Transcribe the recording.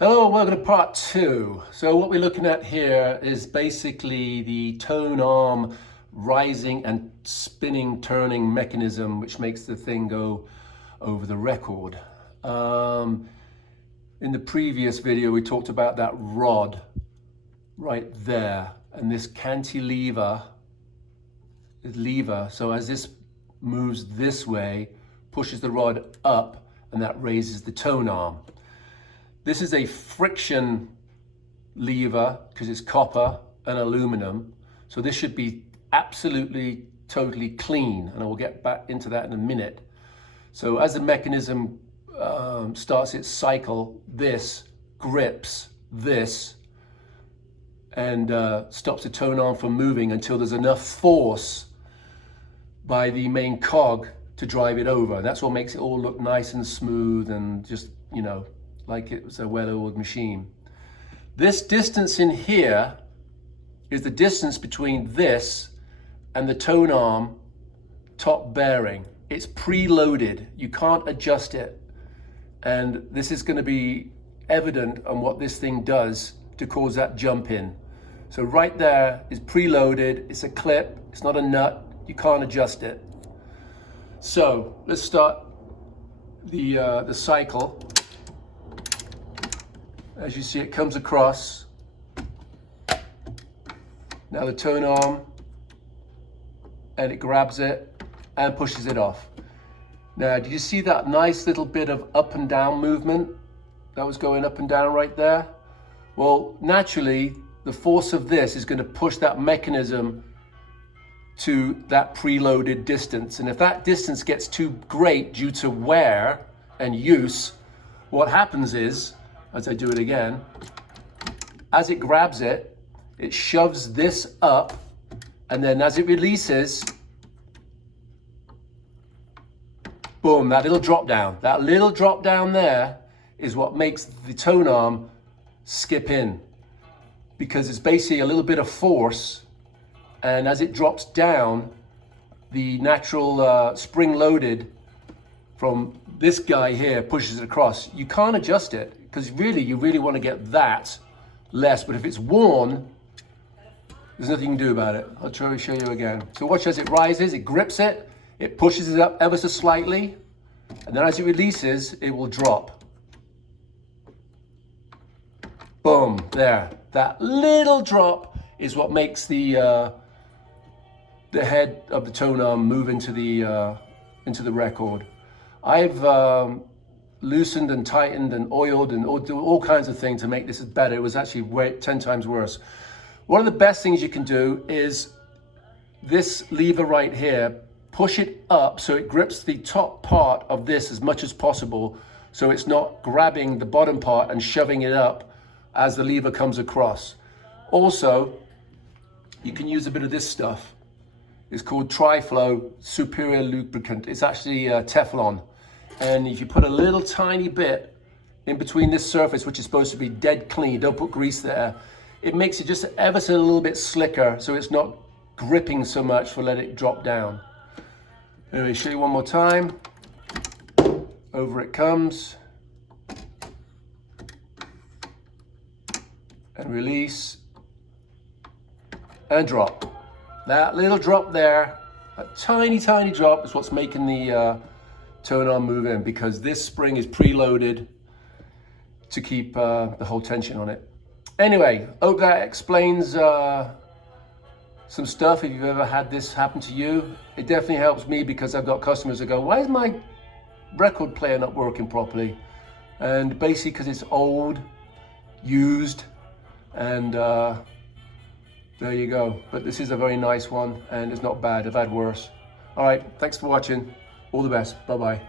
Hello, welcome to part two. So what we're looking at here is basically the tone arm rising and spinning, turning mechanism, which makes the thing go over the record. In the previous video, we talked about that rod right there and this cantilever lever. So as this moves this way, pushes the rod up, and that raises the tone arm. This is a friction lever because it's copper and aluminum. So this should be absolutely, totally clean. And I will get back into that in a minute. So as the mechanism starts its cycle, this grips this and stops the tone arm from moving until there's enough force by the main cog to drive it over. That's what makes it all look nice and smooth and just, like it was a well-oiled machine. This distance in here is the distance between this and the tone arm top bearing. It's preloaded. You can't adjust it. And this is going to be evident on what this thing does to cause that jump in. So right there is preloaded. It's a clip. It's not a nut. You can't adjust it. So let's start the cycle. As you see, it comes across. Now the tone arm, and it grabs it and pushes it off. Now, do you see that nice little bit of up and down movement that was going up and down right there? Well, naturally, the force of this is going to push that mechanism to that preloaded distance. And if that distance gets too great due to wear and use, what happens is, as I do it again, as it grabs it, it shoves this up, and then as it releases, boom, that little drop down. That little drop down there is what makes the tone arm skip in, because it's basically a little bit of force, and as it drops down, the natural spring loaded from this guy here pushes it across. You can't adjust it, because you really want to get that less, but if it's worn, there's nothing you can do about it. I'll try to show you again. So watch as it rises, it grips it, it pushes it up ever so slightly, and then as it releases, it will drop. Boom, there. That little drop is what makes the head of the tone arm move into the record. I've loosened and tightened and oiled and do all kinds of things to make this better. It was actually 10 times worse. One of the best things you can do is this lever right here, push it up so it grips the top part of this as much as possible, so it's not grabbing the bottom part and shoving it up as the lever comes across. Also, you can use a bit of this stuff. It's called Tri-Flow Superior Lubricant. It's actually Teflon. And if you put a little tiny bit in between this surface, which is supposed to be dead clean, don't put grease there, it makes it just ever so a little bit slicker, so it's not gripping so much for let it drop down. Anyway, show you one more time. Over it comes. And release. And drop. That little drop there, a tiny, tiny drop, is what's making the tone arm move in, because this spring is preloaded to keep the whole tension on it. Anyway, hope that explains some stuff if you've ever had this happen to you. It definitely helps me, because I've got customers that go, why is my record player not working properly? And basically because it's old, used, and there you go. But this is a very nice one, and it's not bad. I've had worse. All right, thanks for watching. All the best. Bye-bye.